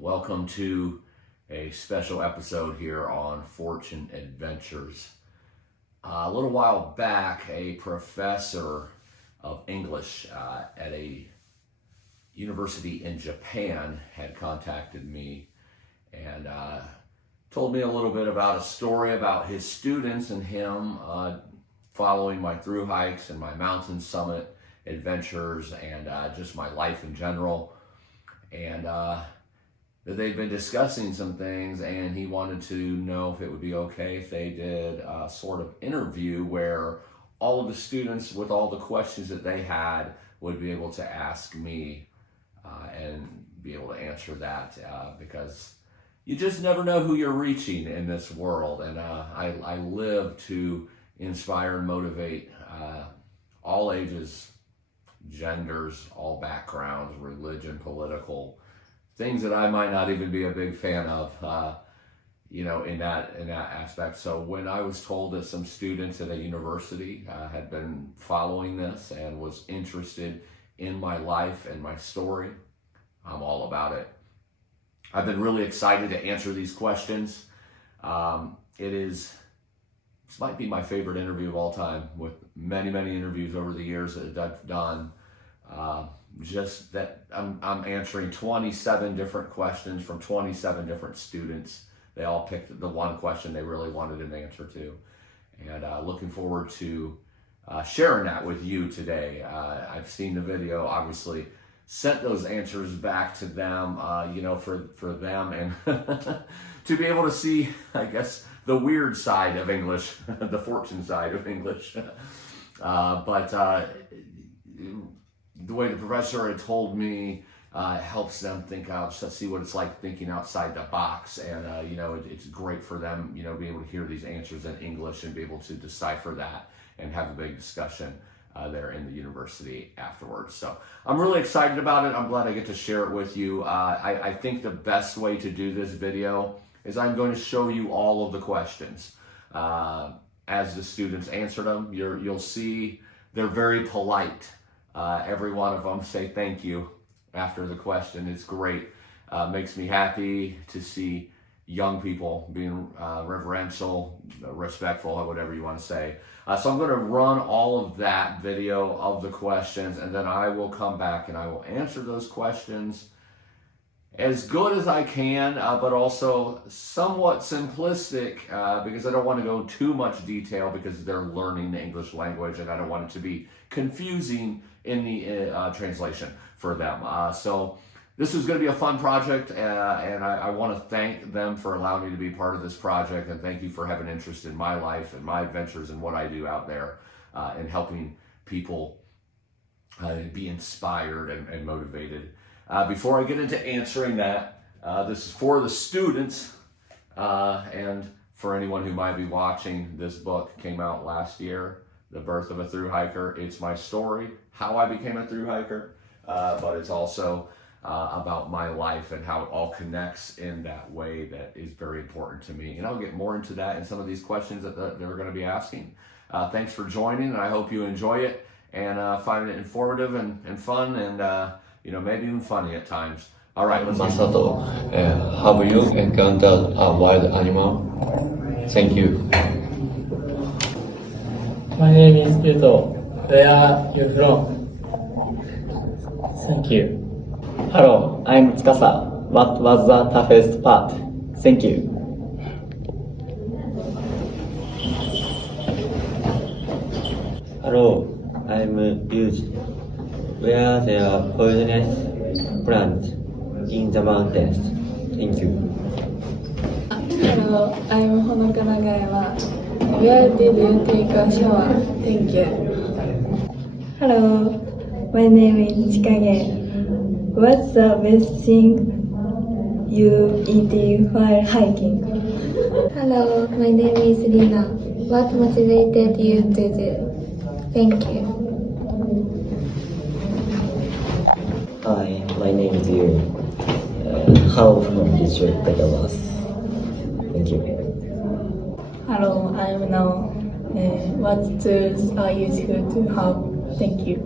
Welcome to a special episode here on Fortune Adventures. A little while back, a professor of English at a university in Japan had contacted me and told me a little bit about a story about his students and him following my through hikes and my mountain summit adventures and just my life in general. And they'd been discussing some things, and he wanted to know if it would be okay if they did a sort of interview where all of the students with all the questions that they had would be able to ask me and be able to answer that because you just never know who you're reaching in this world. And I live to inspire and motivate all ages, genders, all backgrounds, religion, political, things that I might not even be a big fan of, in that aspect. So when I was told that some students at a university had been following this and was interested in my life and my story, I'm all about it. I've been really excited to answer these questions. This might be my favorite interview of all time, with many interviews over the years that I've done. Just that I'm answering 27 different questions from 27 different students. They all picked the one question they really wanted an answer to. And looking forward to sharing that with you today. I've seen the video, obviously sent those answers back to them, for them and to be able to see, I guess, the weird side of English, the fortune side of English. But the way the professor had told me helps them think out, see what it's like thinking outside the box. And, it's great for them, be able to hear these answers in English and be able to decipher that and have a big discussion there in the university afterwards. So I'm really excited about it. I'm glad I get to share it with you. I think the best way to do this video is I'm going to show you all of the questions as the students answer them. You'll see they're very polite. Every one of them say thank you after the question. It's great. Makes me happy to see young people being reverential, respectful, or whatever you want to say. So I'm going to run all of that video of the questions, and then I will come back and I will answer those questions as good as I can, but also somewhat simplistic because I don't want to go too much detail because they're learning the English language and I don't want it to be confusing in the translation for them. So this is going to be a fun project, and I want to thank them for allowing me to be part of this project, and thank you for having interest in my life and my adventures and what I do out there and helping people be inspired and motivated. Before I get into answering that, this is for the students and for anyone who might be watching. This book came out last year, The Birth of a Thru-Hiker. It's my story, how I became a Thru-Hiker, but it's also about my life and how it all connects in that way that is very important to me. And I'll get more into that in some of these questions that they're going to be asking. Thanks for joining, and I hope you enjoy it and find it informative and fun and maybe even funny at times. All right, let's get Masato, have you encountered a wild animal? Thank you. My name is Yuto. Where are you from? Thank you. Hello, I'm Tsukasa. What was the toughest part? Thank you. Hello, I'm Yuji. Where there are poisonous plants in the mountains? Thank you. Hello, I'm Honoka Nagayama. Where did you take a shower? Thank you. Hello, my name is Chikage. What's the best thing you eating while hiking? Hello, my name is Lina. What motivated you to do? Thank you. Hi, my name is Yuri. How often did you take a bath? Thank you. Hello, I'm Nao. What tools are useful to have? Thank you.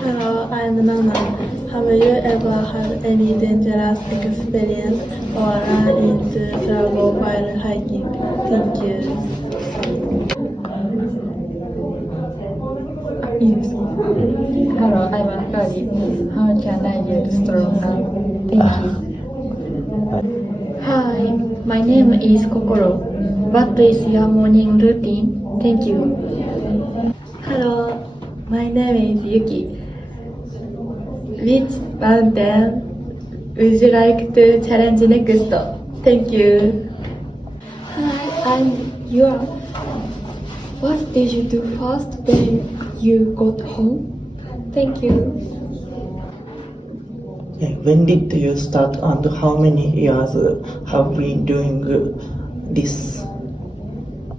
Hello, I'm Nana. have you ever had any dangerous experience or run into trouble while hiking? Thank you. いいですか Hello, I'm Akari. How can I get stronger? Thank you. Hi, my name is Kokoro. What is your morning routine? Thank you. Hello, my name is Yuki. Which mountain would you like to challenge next? Thank you. Hi, I'm Yua. What did you do first when you got home? Thank you. When did you start and how many years have been doing this?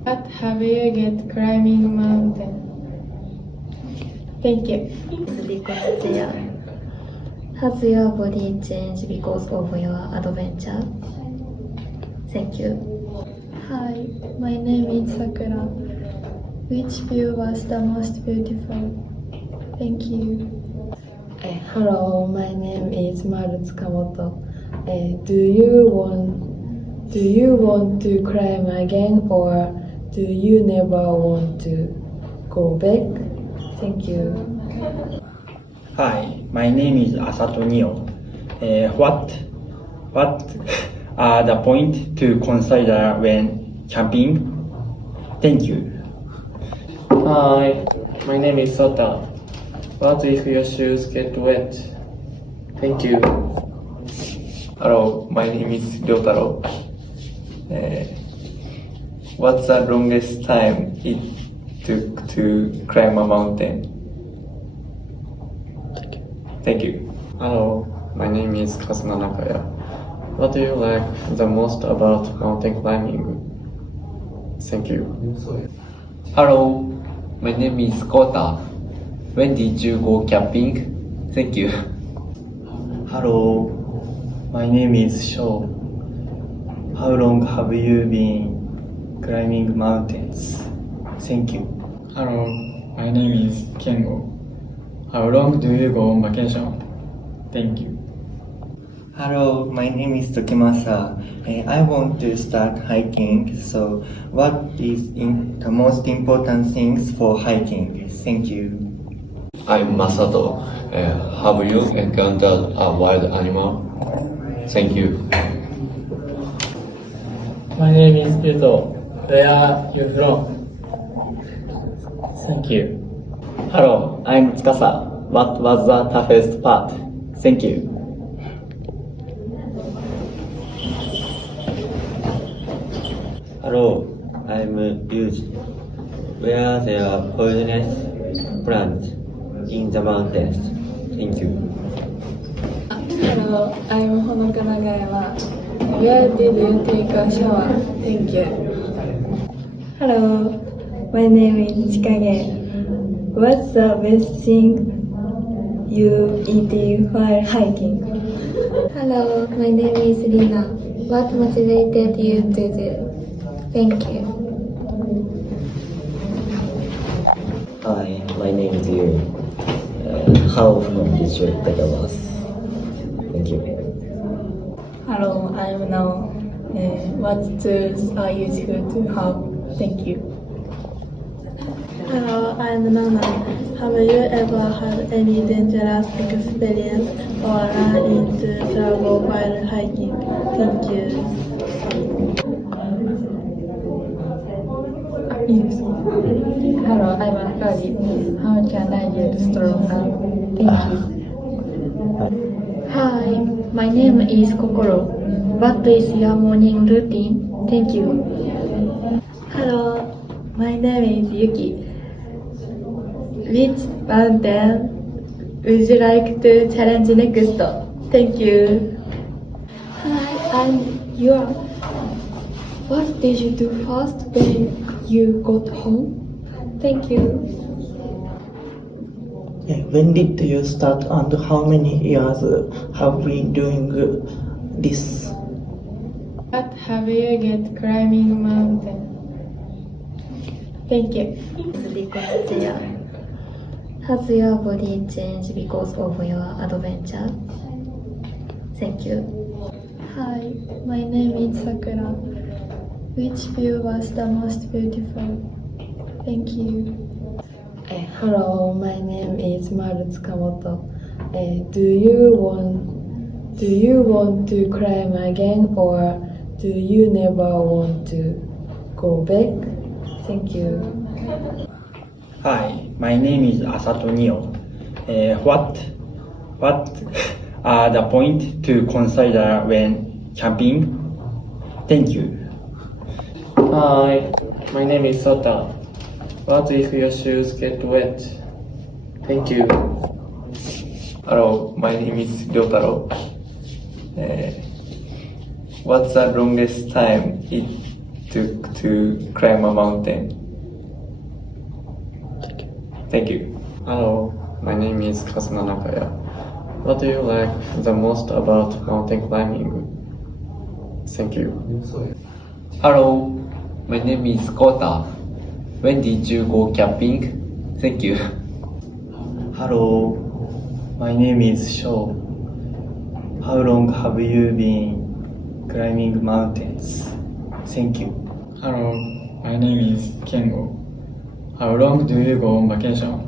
What have you get climbing mountain? Thank you. Because there. Has your body changed because of your adventure? Thank you. Hi, my name is Sakura. Which view was the most beautiful? Thank you. Hello, my name is Maru Tsukamoto. Do you want to climb again or do you never want to go back? Thank you. Hi, my name is Asato Nio. What are the points to consider when camping? Thank you. Hi, my name is Sota. What if your shoes get wet? Thank you. Hello, my name is Ryotaro. What's the longest time it took to climb a mountain? Thank you. Hello, my name is Kasuna Nakaya. What do you like the most about mountain climbing? Thank you. Hello, my name is Kota. When did you go camping? Thank you. Hello, my name is Sho. How long have you been climbing mountains? Thank you. Hello, my name is Kengo. How long do you go on vacation? Thank you. Hello, my name is Tokimasa. I want to start hiking, so what is the most important things for hiking? Thank you. I'm Masato. Have you encountered a wild animal? Thank you. My name is Yuto. Where are you from? Thank you. Hello, I'm Tsukasa. What was the toughest part? Thank you. Hello, I'm Yuji. Where there are poisonous plants in the mountains? Thank you. Hello, I'm Honoka Nagayama. Where did you take a shower? Thank you. Hello, my name is Chikage. What's the best thing you eat while hiking? Hello, my name is Lina. What motivated you to do? Thank you. Hi, my name is Yuri. How often did you take a bath? Thank you. Hello, I'm Nao. What tools are useful to have? Thank you. Hello, I'm Nana. Have you ever had any dangerous experience or run into trouble while hiking? Thank you. いいですか Hello, I'm Akari. How can I get stronger? Thank you. Hi, my name is Kokoro. What is your morning routine? Thank you. Hello, my name is Yuki. Which mountain would you like to challenge next? Thank you. Hi, I'm Yua. What did you do first when you got home? Thank you. When did you start and how many years have been doing this? What have you get climbing mountain? Thank you. Because there. Has your body changed because of your adventure? Thank you. Hi, my name is Sakura. Which view was the most beautiful? Thank you. Hello, my name is Maru Tsukamoto. Do you want to climb again, or do you never want to go back? Thank you. Hi, my name is Asato Nio. What are the points to consider when camping? Thank you. Hi, my name is Sota. What if your shoes get wet? Thank you. Hello, my name is Ryotaro. What's the longest time it took to climb a mountain? Thank you. Hello, my name is Kasuna Nakaya. What do you like the most about mountain climbing? Thank you. Hello, my name is Kota. When did you go camping? Thank you. Hello, my name is Sho. How long have you been climbing mountains? Thank you. Hello, my name is Kengo. How long do you go on vacation?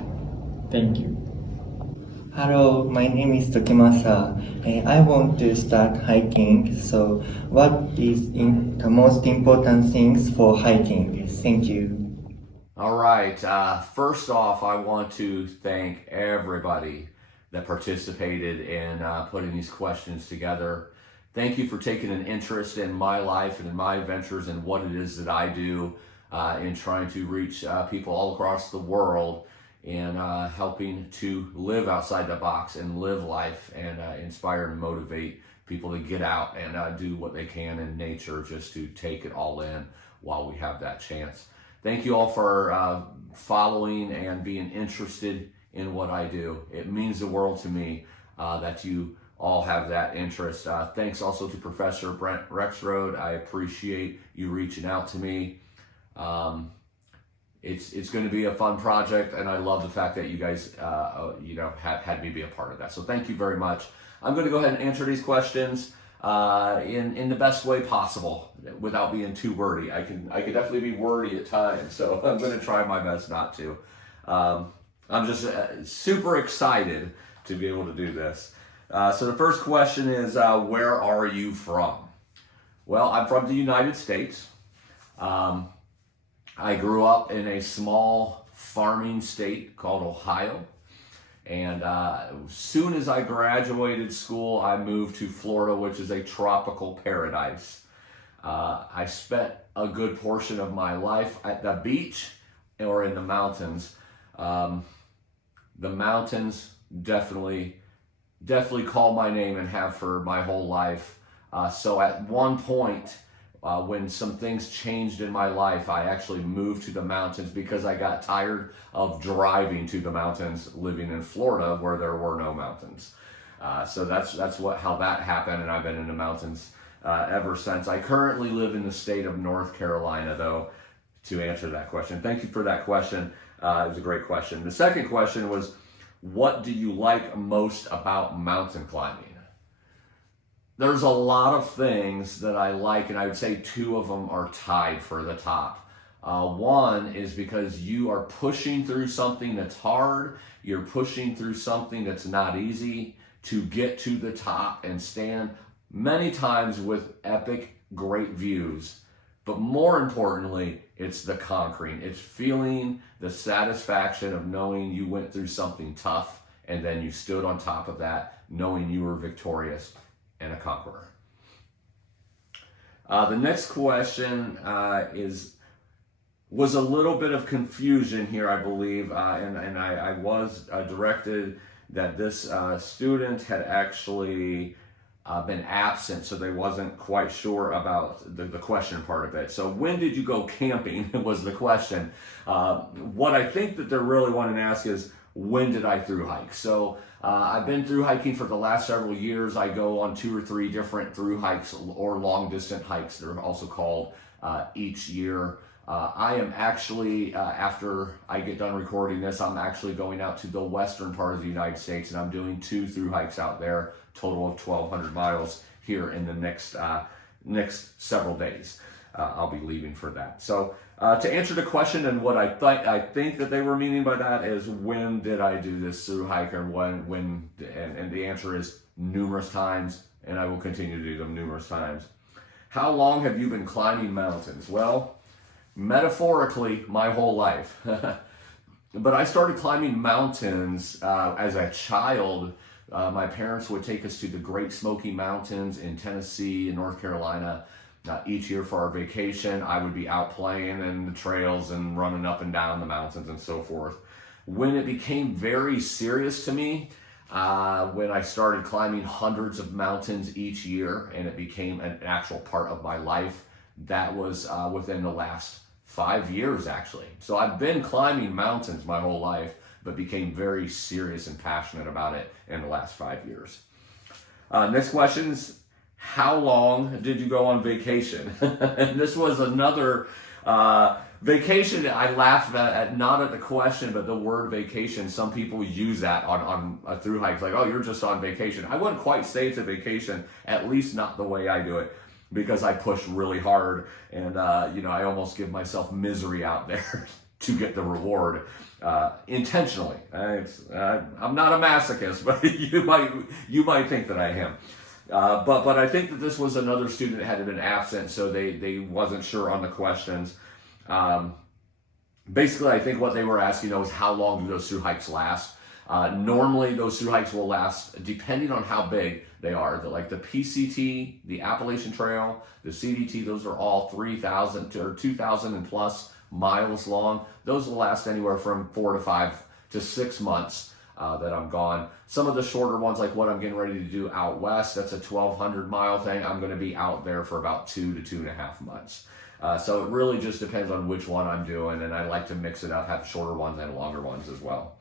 Thank you. Hello, my name is Tokimasa. I want to start hiking. So, what is the most important things for hiking? Thank you. All right. First off, I want to thank everybody that participated in putting these questions together. Thank you for taking an interest in my life and in my adventures and what it is that I do in trying to reach people all across the world and helping to live outside the box and live life and inspire and motivate people to get out and do what they can in nature just to take it all in while we have that chance. Thank you all for following and being interested in what I do. It means the world to me that you all have that interest. Thanks also to Professor Brent Rexroad. I appreciate you reaching out to me. It's going to be a fun project, and I love the fact that you guys had me be a part of that. So thank you very much. I'm going to go ahead and answer these questions in the best way possible without being too wordy. I can definitely be wordy at times, so I'm going to try my best not to. I'm just super excited to be able to do this. So the first question is, where are you from? Well, I'm from the United States. I grew up in a small farming state called Ohio. And as soon as I graduated school, I moved to Florida, which is a tropical paradise. I spent a good portion of my life at the beach or in the mountains. The mountains definitely call my name and have for my whole life. So at one point, when some things changed in my life, I actually moved to the mountains because I got tired of driving to the mountains living in Florida where there were no mountains. So that's how that happened, and I've been in the mountains ever since. I currently live in the state of North Carolina, though, to answer that question. Thank you for that question. It was a great question. The second question was, what do you like most about mountain climbing? There's a lot of things that I like, and I would say two of them are tied for the top. One is because you are pushing through something that's hard. You're pushing through something that's not easy to get to the top and stand many times with epic, great views. But more importantly, it's the conquering. It's feeling the satisfaction of knowing you went through something tough and then you stood on top of that, knowing you were victorious and a conqueror. The next question was a little bit of confusion here, I believe, and I was directed that this student had actually been absent, so they wasn't quite sure about the question part of it. So when did you go camping was the question. What I think that they're really wanting to ask is, when did I thru hike? So I've been thru hiking for the last several years. I go on 2 or 3 different thru hikes or long distance hikes, they're also called, each year. I am actually, after I get done recording this, I'm actually going out to the western part of the United States, and I'm doing 2 through hikes out there, total of 1,200 miles here in the next several days. I'll be leaving for that. So to answer the question and what I think that they were meaning by that is, when did I do this Thru-Hiker, and the answer is numerous times, and I will continue to do them numerous times. How long have you been climbing mountains? Well, metaphorically, my whole life. But I started climbing mountains as a child. My parents would take us to the Great Smoky Mountains in Tennessee and North Carolina each year for our vacation. I would be out playing in the trails and running up and down the mountains and so forth. When it became very serious to me, when I started climbing hundreds of mountains each year and it became an actual part of my life, that was within the last 5 years, actually. So I've been climbing mountains my whole life, but became very serious and passionate about it in the last 5 years. Next question is, how long did you go on vacation? And this was another vacation. I laugh at not at the question, but the word vacation. Some people use that on a thru hike, like, oh, you're just on vacation. I wouldn't quite say it's a vacation, at least not the way I do it, because I push really hard, and I almost give myself misery out there to get the reward intentionally. I'm not a masochist, but you might think that I am. But I think that this was another student that had been absent, so they wasn't sure on the questions. Basically, I think what they were asking was, how long do those thru hikes last? Normally, those thru hikes will last, depending on how big they are. Like the PCT, the Appalachian Trail, the CDT, those are all 3,000 or 2,000 and plus miles long. Those will last anywhere from 4 to 5 to 6 months that I'm gone. Some of the shorter ones, like what I'm getting ready to do out west, that's a 1,200 mile thing. I'm going to be out there for about 2 to 2.5 months. So it really just depends on which one I'm doing, and I like to mix it up, have shorter ones and longer ones as well.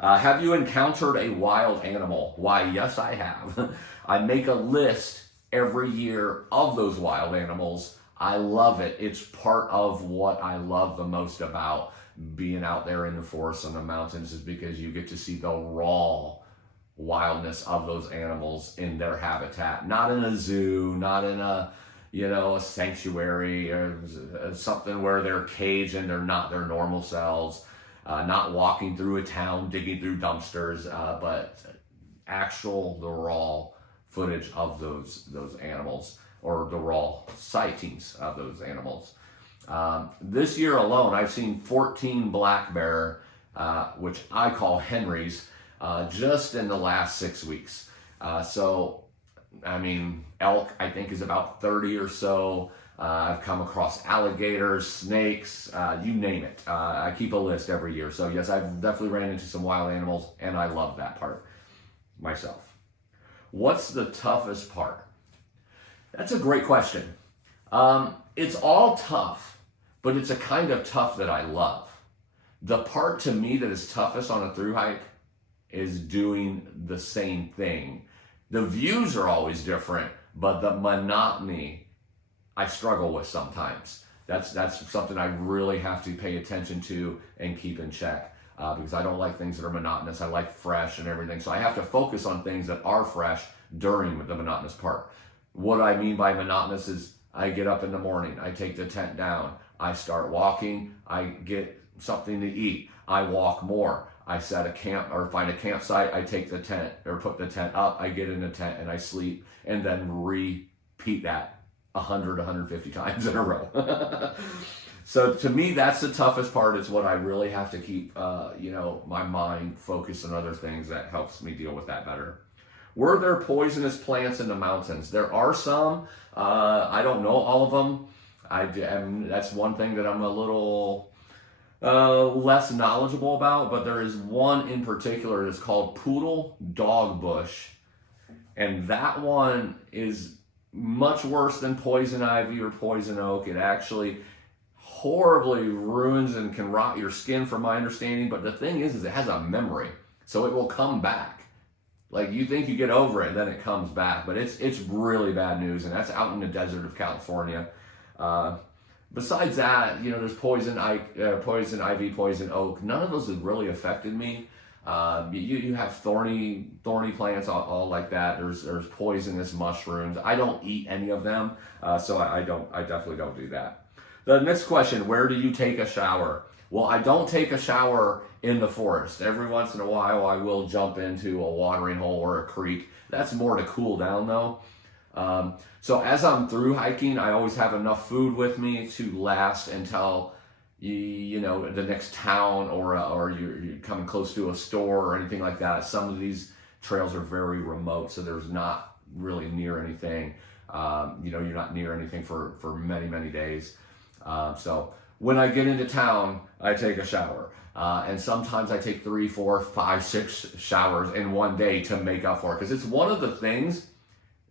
Have you encountered a wild animal? Why, yes, I have. I make a list every year of those wild animals. I love it. It's part of what I love the most about being out there in the forest and the mountains, is because you get to see the raw wildness of those animals in their habitat, not in a zoo, not in a sanctuary or something where they're caged and they're not their normal selves, not walking through a town, digging through dumpsters, but the raw footage of those animals, or the raw sightings of those animals. This year alone, I've seen 14 black bear, which I call Henrys, just in the last 6 weeks. Elk, I think, is about 30 or so. I've come across alligators, snakes, you name it. I keep a list every year. So yes, I've definitely ran into some wild animals, and I love that part myself. What's the toughest part? That's a great question. It's all tough, but it's a kind of tough that I love. The part to me that is toughest on a thru hike is doing the same thing. The views are always different, but the monotony I struggle with sometimes. That's something I really have to pay attention to and keep in check, because I don't like things that are monotonous. I like fresh and everything. So I have to focus on things that are fresh during the monotonous part. What I mean by monotonous is, I get up in the morning, I take the tent down, I start walking, I get something to eat, I walk more, I set a camp or find a campsite, I take the tent or put the tent up, I get in the tent and I sleep, and then repeat that 100, 150 times in a row. So to me, that's the toughest part. It's what I really have to keep, my mind focused on other things. That helps me deal with that better. Were there poisonous plants in the mountains? There are some. I don't know all of them. That's one thing that I'm a little less knowledgeable about, but there is one in particular. It's called poodle dogbush, and that one is much worse than poison ivy or poison oak. It actually horribly ruins and can rot your skin, from my understanding. But the thing is it has a memory, so it will come back. Like, you think you get over it, and then it comes back. But it's really bad news, and that's out in the desert of California. besides that, there's poison ivy, poison oak. None of those have really affected me. You have thorny plants all like that. There's poisonous mushrooms. I don't eat any of them, so I definitely don't do that. The next question: where do you take a shower? Well, I don't take a shower in the forest. Every once in a while, I will jump into a watering hole or a creek. That's more to cool down, though. So as I'm through hiking, I always have enough food with me to last until the next town or you're coming close to a store or anything like that. Some of these trails are very remote, so there's not really near anything. You're not near anything for many days. So when I get into town, I take a shower. And sometimes I take 3, 4, 5, 6 showers in one day to make up for it. Because it's one of the things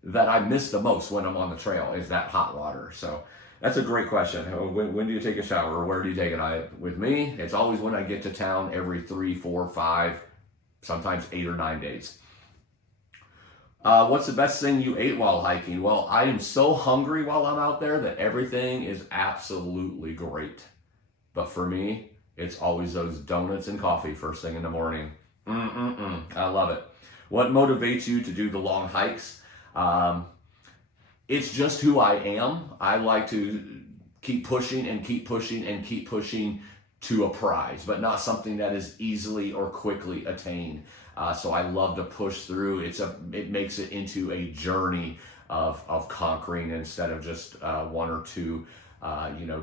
that I miss the most when I'm on the trail is that hot water. So that's a great question. When do you take a shower, or where do you take it? With me, it's always when I get to town every 3, 4, 5, sometimes 8 or 9 days. What's the best thing you ate while hiking? Well, I am so hungry while I'm out there that everything is absolutely great. But for me, it's always those donuts and coffee first thing in the morning. I love it. What motivates you to do the long hikes? It's just who I am. I like to keep pushing and keep pushing and keep pushing to a prize, but not something that is easily or quickly attained. So I love to push through. It makes it into a journey of conquering instead of just 1 or 2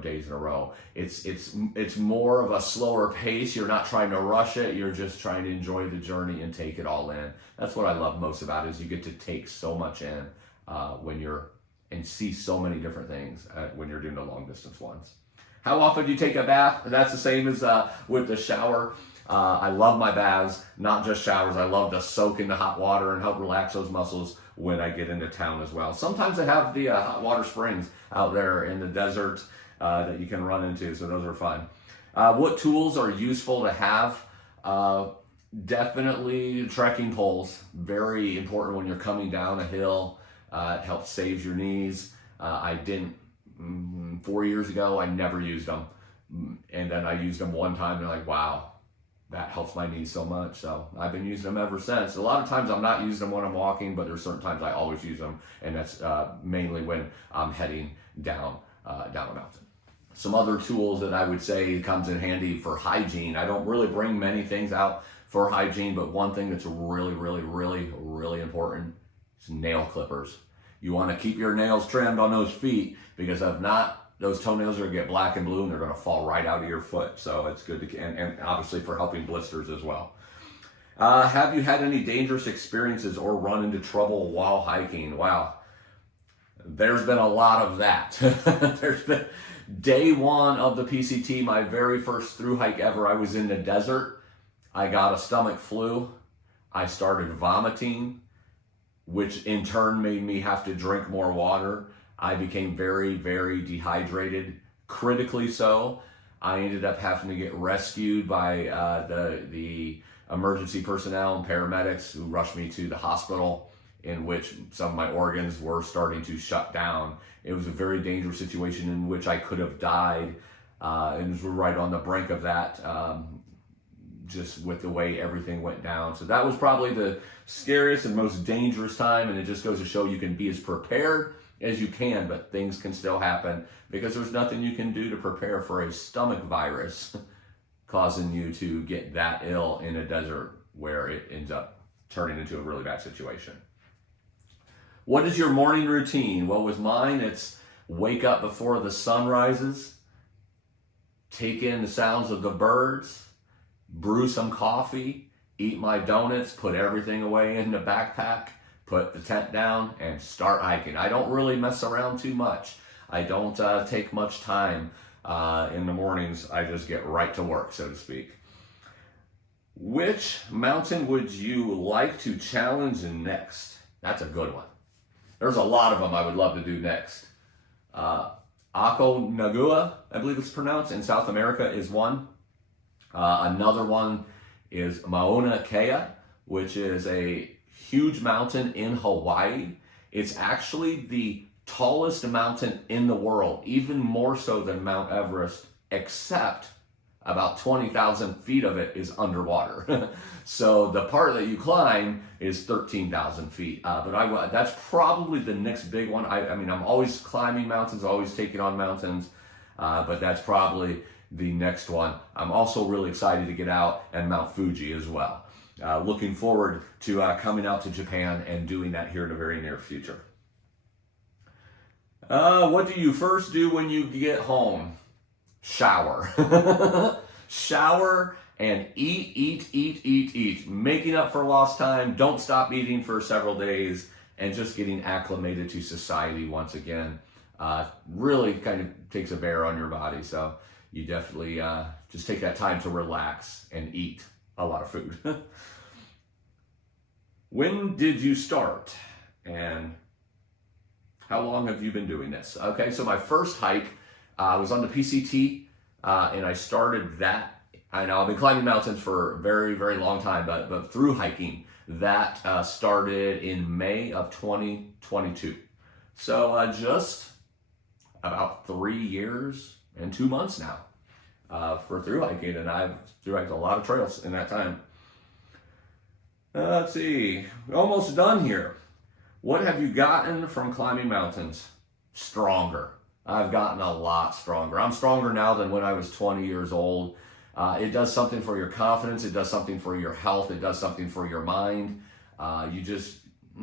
days in a row. It's more of a slower pace. You're not trying to rush it. You're just trying to enjoy the journey and take it all in. That's what I love most about it, is you get to take so much in and see so many different things when you're doing the long distance ones. How often do you take a bath? That's the same as with the shower. I love my baths, not just showers. I love to soak in the hot water and help relax those muscles when I get into town as well. Sometimes I have the hot water springs out there in the desert that you can run into, so those are fun. What tools are useful to have? Definitely trekking poles. Very important when you're coming down a hill. It helps save your knees. I didn't 4 years ago. I never used them, and then I used them one time and I'm like, wow, that helps my knees so much. So I've been using them ever since. A lot of times I'm not using them when I'm walking, but there's certain times I always use them, and that's mainly when I'm heading down a mountain. Some other tools that I would say comes in handy for hygiene. I don't really bring many things out for hygiene, but one thing that's really important is nail clippers. You want to keep your nails trimmed on those feet, because if not, those toenails are going to get black and blue and they're going to fall right out of your foot. So it's good to, and obviously for helping blisters as well. Have you had any dangerous experiences or run into trouble while hiking? Wow. There's been a lot of that. There's been day 1 of the PCT, my very first through hike ever. I was in the desert. I got a stomach flu. I started vomiting, which in turn made me have to drink more water. I became very dehydrated, critically so. I ended up having to get rescued by the emergency personnel and paramedics, who rushed me to the hospital, in which some of my organs were starting to shut down. It was a very dangerous situation in which I could have died, and we're right on the brink of that, just with the way everything went down. So that was probably the scariest and most dangerous time, and it just goes to show you can be as prepared as you can, but things can still happen, because there's nothing you can do to prepare for a stomach virus causing you to get that ill in a desert where it ends up turning into a really bad situation. What is your morning routine? Well, with mine, it's wake up before the sun rises, take in the sounds of the birds, brew some coffee, eat my donuts, put everything away in the backpack, put the tent down, and start hiking. I don't really mess around too much. I don't take much time in the mornings. I just get right to work, so to speak. Which mountain would you like to challenge next? That's a good one. There's a lot of them I would love to do next. Aconcagua, I believe it's pronounced, in South America is one. Another one is Mauna Kea, which is a huge mountain in Hawaii. It's actually the tallest mountain in the world, even more so than Mount Everest, except about 20,000 feet of it is underwater. So the part that you climb is 13,000 feet. But that's probably the next big one. I mean, I'm always climbing mountains, always taking on mountains, but that's probably the next one. I'm also really excited to get out and Mount Fuji as well. Looking forward to coming out to Japan and doing that here in the very near future. What do you first do when you get home? Shower. Shower and eat. Making up for lost time. Don't stop eating for several days and just getting acclimated to society once again. Really kind of takes a bear on your body. So you definitely just take that time to relax and eat a lot of food. When did you start? And how long have you been doing this? Okay, so my first hike was on the PCT, and I started that. I know I've been climbing mountains for a very, very long time, but through hiking, that started in May of 2022. So just about 3 years and 2 months now for through hiking, and I've through hiked a lot of trails in that time. Let's see, almost done here. What have you gotten from climbing mountains? Stronger. I've gotten a lot stronger. I'm stronger now than when I was 20 years old. It does something for your confidence. It does something for your health. It does something for your mind. You just,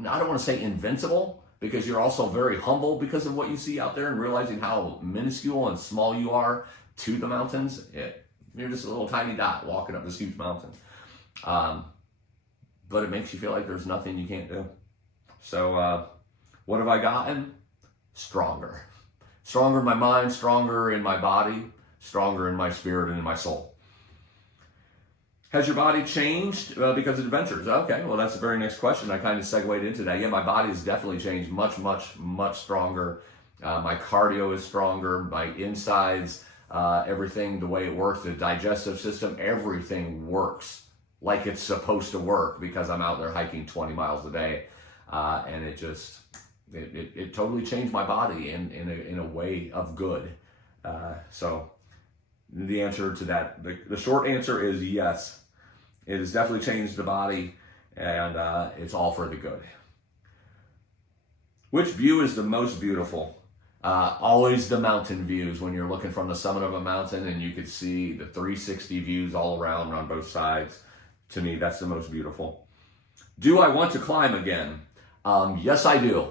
I don't want to say invincible, because you're also very humble because of what you see out there and realizing how minuscule and small you are to the mountains. You're just a little tiny dot walking up this huge mountain. But it makes you feel like there's nothing you can't do. So what have I gotten? Stronger. Stronger in my mind, stronger in my body, stronger in my spirit and in my soul. Has your body changed because of adventures? Okay, well, that's the very next question. I kind of segued into that. Yeah, my body has definitely changed much, much, much stronger. My cardio is stronger, my insides, everything, the way it works, the digestive system, everything works like it's supposed to work because I'm out there hiking 20 miles a day. And it just, it totally changed my body in a way of good. So the answer to that, the short answer is yes. It has definitely changed the body, and it's all for the good. Which view is the most beautiful? Always the mountain views, when you're looking from the summit of a mountain and you could see the 360 views all around on both sides. To me, that's the most beautiful. Do I want to climb again? Yes, I do.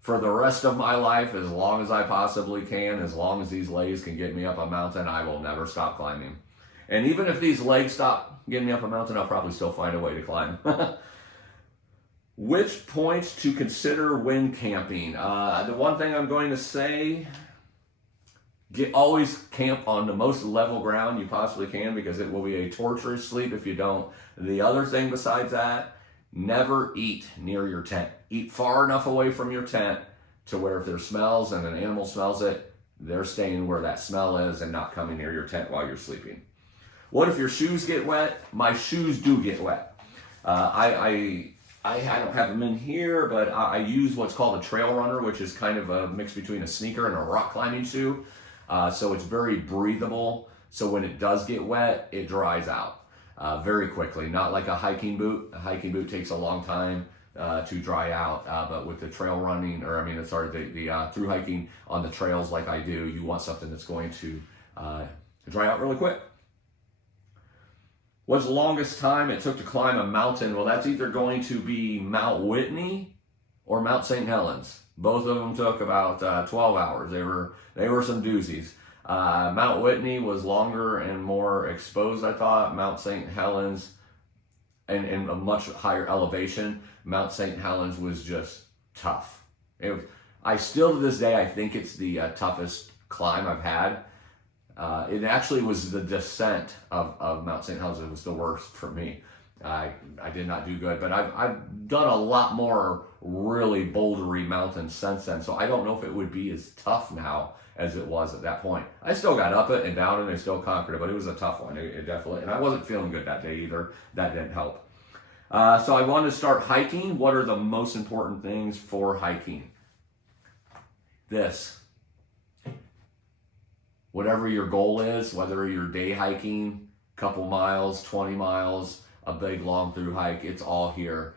For the rest of my life, as long as I possibly can, as long as these legs can get me up a mountain, I will never stop climbing. And even if these legs stop getting me up a mountain, I'll probably still find a way to climb. Which points to consider when camping? The one thing I'm going to say, always camp on the most level ground you possibly can, because it will be a torturous sleep if you don't. The other thing besides that, never eat near your tent. Eat far enough away from your tent to where if there's smells and an animal smells it, they're staying where that smell is and not coming near your tent while you're sleeping. What if your shoes get wet? My shoes do get wet. I don't have them in here, but I use what's called a trail runner, which is kind of a mix between a sneaker and a rock climbing shoe. So it's very breathable. So when it does get wet, it dries out very quickly. Not like a hiking boot. A hiking boot takes a long time to dry out. But with the trail running, the through hiking on the trails like I do, you want something that's going to dry out really quick. What's the longest time it took to climb a mountain? Well, that's either going to be Mount Whitney or Mount St. Helens. Both of them took about 12 hours. They were some doozies. Mount Whitney was longer and more exposed, I thought. Mount St. Helens, and a much higher elevation. Mount St. Helens was just tough. I still, to this day, I think it's the toughest climb I've had. It actually was the descent of Mount St. Helens that was the worst for me. I did not do good, but I've done a lot more really bouldery mountains since then, so I don't know if it would be as tough now as it was at that point. I still got up it and down it and I still conquered it, but it was a tough one. It definitely, and I wasn't feeling good that day either. That didn't help. So I wanted to start hiking. What are the most important things for hiking? this. Whatever your goal is, whether you're day hiking, couple miles, 20 miles, a big long through hike, it's all here.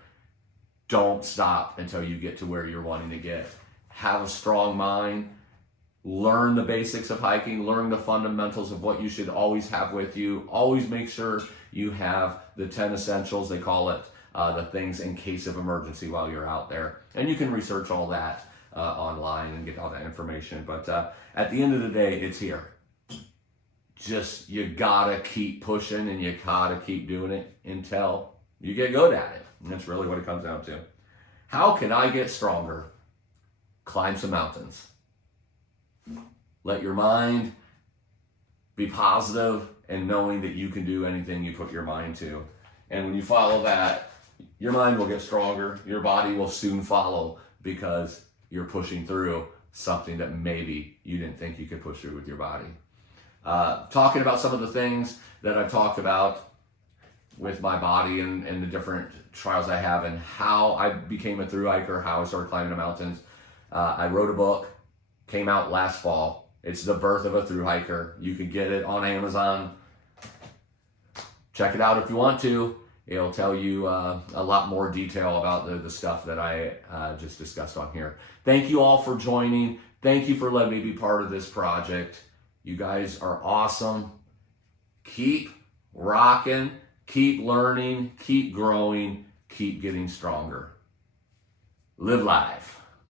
Don't stop until you get to where you're wanting to get. Have a strong mind. Learn the basics of hiking. Learn the fundamentals of what you should always have with you. Always make sure you have the 10 essentials, they call it, the things in case of emergency while you're out there. And you can research all that online and get all that information. But at the end of the day, it's here. Just, you gotta keep pushing and you gotta keep doing it until you get good at it. And that's really what it comes down to. How can I get stronger? Climb some mountains. Let your mind be positive and knowing that you can do anything you put your mind to. And when you follow that, your mind will get stronger. Your body will soon follow because you're pushing through something that maybe you didn't think you could push through with your body. Talking about some of the things that I've talked about with my body and the different trials I have and how I became a thru-hiker, how I started climbing the mountains. I wrote a book, came out last fall. It's The Birth of a Thru-Hiker. You can get it on Amazon. Check it out if you want to. It'll tell you a lot more detail about the stuff that I just discussed on here. Thank you all for joining. Thank you for letting me be part of this project. You guys are awesome. Keep rocking, keep learning, keep growing, keep getting stronger. Live life.